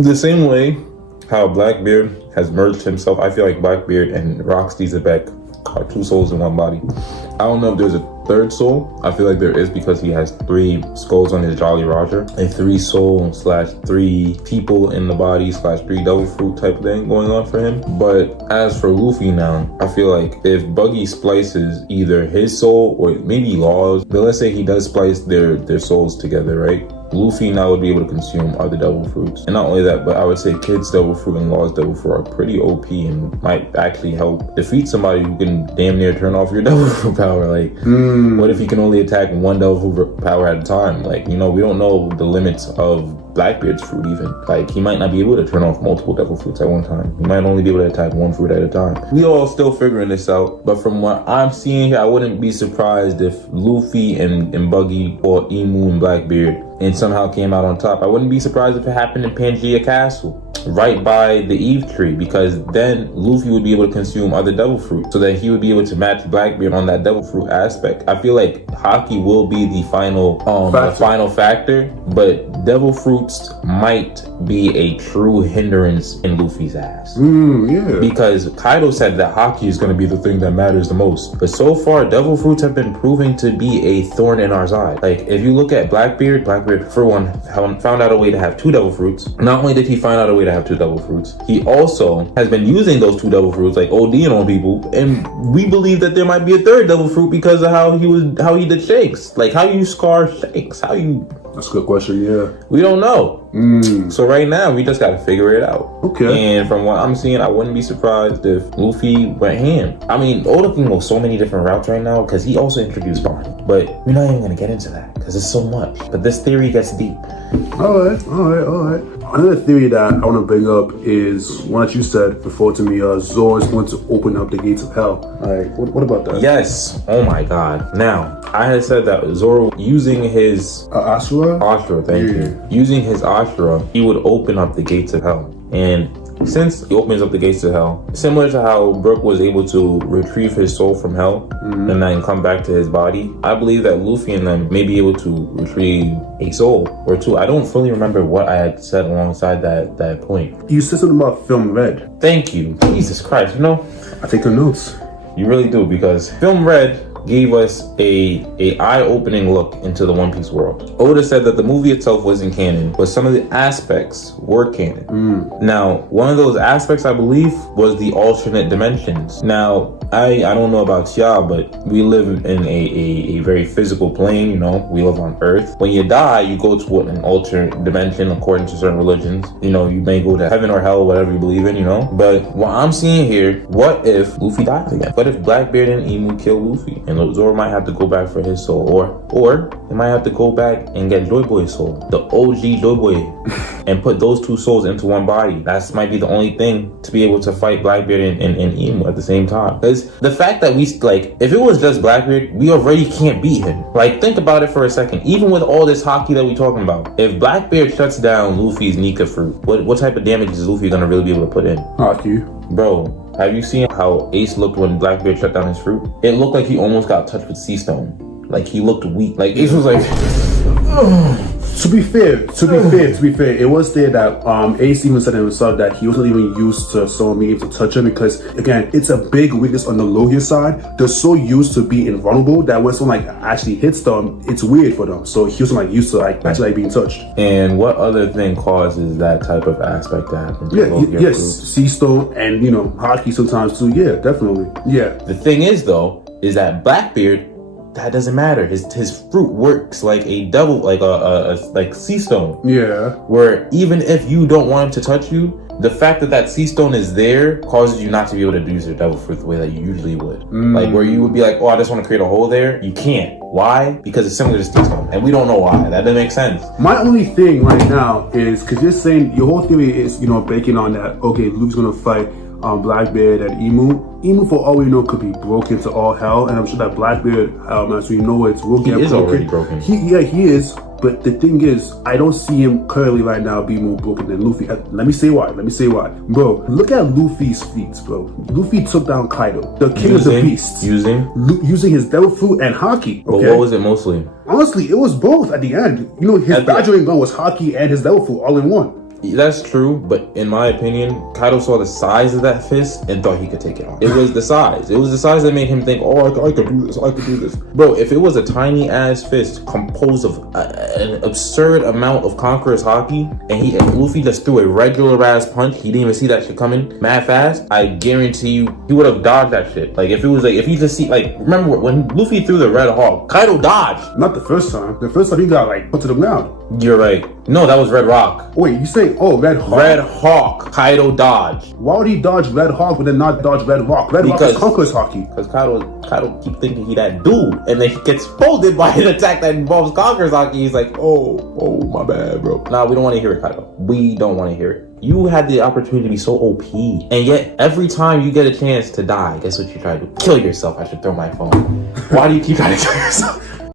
The same way how Blackbeard has merged himself, I feel like Blackbeard and Roxy Zebek are two souls in one body. I don't know if there's a third soul. I feel like there is because he has 3 skulls on his Jolly Roger. A 3 soul / 3 people in the body / 3 devil fruit type thing going on for him. But as for Luffy now, I feel like if Buggy splices either his soul or maybe Law's, but let's say he does splice their souls together, right? Luffy now would be able to consume other devil fruits. And not only that, but I would say Kid's devil fruit and Law's devil fruit are pretty OP and might actually help defeat somebody who can damn near turn off your devil fruit power. Like, what if he can only attack one devil fruit power at a time? Like, we don't know the limits of Blackbeard's fruit even. Like, he might not be able to turn off multiple devil fruits at one time. He might only be able to attack one fruit at a time. We all still figuring this out, but from what I'm seeing here, I wouldn't be surprised if Luffy and Buggy fought Emu and Blackbeard and somehow came out on top. I wouldn't be surprised if it happened in Pangaea Castle, right by the Eve Tree, because then Luffy would be able to consume other devil fruit so that he would be able to match Blackbeard on that devil fruit aspect. I feel like Haki will be the final factor, but devil fruits might be a true hindrance in Luffy's ass. Yeah. Because Kaido said that Haki is going to be the thing that matters the most. But so far, devil fruits have been proving to be a thorn in our side. Like, if you look at Blackbeard, for one, found out a way to have 2 devil fruits. Not only did he find out a way to have 2 devil fruits, he also has been using those 2 devil fruits, like ODing on people, and we believe that there might be a 3rd devil fruit because of how he did Shanks. Like, how you scar Shanks? That's a good question, yeah. We don't know. So right now, we just gotta figure it out. Okay. And from what I'm seeing, I wouldn't be surprised if Luffy went ham. I mean, Oda can go so many different routes right now because he also introduced Bonnie. But we're not even gonna get into that because it's so much. But this theory gets deep. All right. Another theory that I want to bring up is one that you said before to me. Zoro is going to open up the gates of hell. Like, what about that? Yes. Oh my God. Now, I had said that Zoro using his Ashura, thank you. Using his Ashura, he would open up the gates of hell. And since he opens up the gates of hell, similar to how Brook was able to retrieve his soul from hell and then come back to his body, I believe that Luffy and them may be able to retrieve a soul or 2. I don't fully remember what I had said alongside that point. You said something about Film Red. Thank you. Jesus Christ, I take the notes. You really do, because Film Red gave us a eye-opening look into the One Piece world. Oda said that the movie itself wasn't canon, but some of the aspects were canon. Now, one of those aspects, I believe, was the alternate dimensions. Now, I don't know about y'all, but we live in a very physical plane, we live on Earth. When you die, you go to an alternate dimension according to certain religions. You may go to heaven or hell, whatever you believe in, But what I'm seeing here, what if Luffy dies again? What if Blackbeard and Emu kill Luffy? And Zoro might have to go back for his soul, or he might have to go back and get Joy Boy's soul, the OG Joy Boy, and put those 2 souls into one body. That might be the only thing to be able to fight Blackbeard and Emu at the same time. Because the fact that if it was just Blackbeard, we already can't beat him. Like, think about it for a second. Even with all this Haki that we talking about, if Blackbeard shuts down Luffy's Nika fruit, what type of damage is Luffy gonna really be able to put in? Haki. Bro, have you seen how Ace looked when Blackbeard shut down his fruit? It looked like he almost got touched with sea stone. Like, he looked weak. Like, Ace was like... To be fair, it was there that Ace even said himself that he wasn't even used to someone being able to touch him because, again, it's a big weakness on the Logia side. They're so used to being invulnerable that when someone actually hits them, it's weird for them. So he wasn't used to actually being touched. And what other thing causes that type of aspect to happen? Yes, sea stone and Haki sometimes too. Yeah, definitely. Yeah. The thing is though, is that Blackbeard, that doesn't matter. His fruit works like a double, like sea stone. Yeah. Where even if you don't want him to touch you, the fact that sea stone is there causes you not to be able to use your devil fruit the way that you usually would. Like, where you would be like, oh, I just want to create a hole there. You can't. Why? Because it's similar to sea stone, and we don't know why. That doesn't make sense. My only thing right now is because you're saying your whole theory is banking on that. Okay, Luffy's gonna fight Blackbeard and Emu. Emu, for all we know, could be broken to all hell, and I'm sure that Blackbeard, as we know, it will get broken. He is already broken. He is. But the thing is, I don't see him currently right now being more broken than Luffy. Let me say why. Bro, look at Luffy's feats, bro. Luffy took down Kaido, the king of the beasts. Using his devil fruit and Haki. Okay? But what was it mostly? Honestly, it was both at the end. His badgering gun was Haki and his devil fruit all in one. That's true, but in my opinion, Kaido saw the size of that fist and thought he could take it off. It was the size. It was the size that made him think, oh, I could do this. I could do this. Bro, if it was a tiny ass fist composed of an absurd amount of Conqueror's Haki, and Luffy just threw a regular ass punch, he didn't even see that shit coming mad fast, I guarantee you, he would have dodged that shit. Like, if it was like, if he just see, like, remember when Luffy threw the Red Hawk, Kaido dodged. Not the first time. The first time he got like put to the ground. You're right. No, that was Red Rock. Wait, you say, oh, Red Hawk? Red Hawk. Kaido dodged. Why would he dodge Red Hawk but then not dodge Red Rock? Red Rock is Conqueror's Haki. Because Kaido keep thinking he that dude, and then he gets folded by an attack that involves Conqueror's Haki. He's like, oh, my bad, bro. Nah, we don't want to hear it, Kaido. We don't want to hear it. You had the opportunity to be so OP, and yet every time you get a chance to die, guess what you try to do? Kill yourself. I should throw my phone. Why do you keep trying to kill yourself?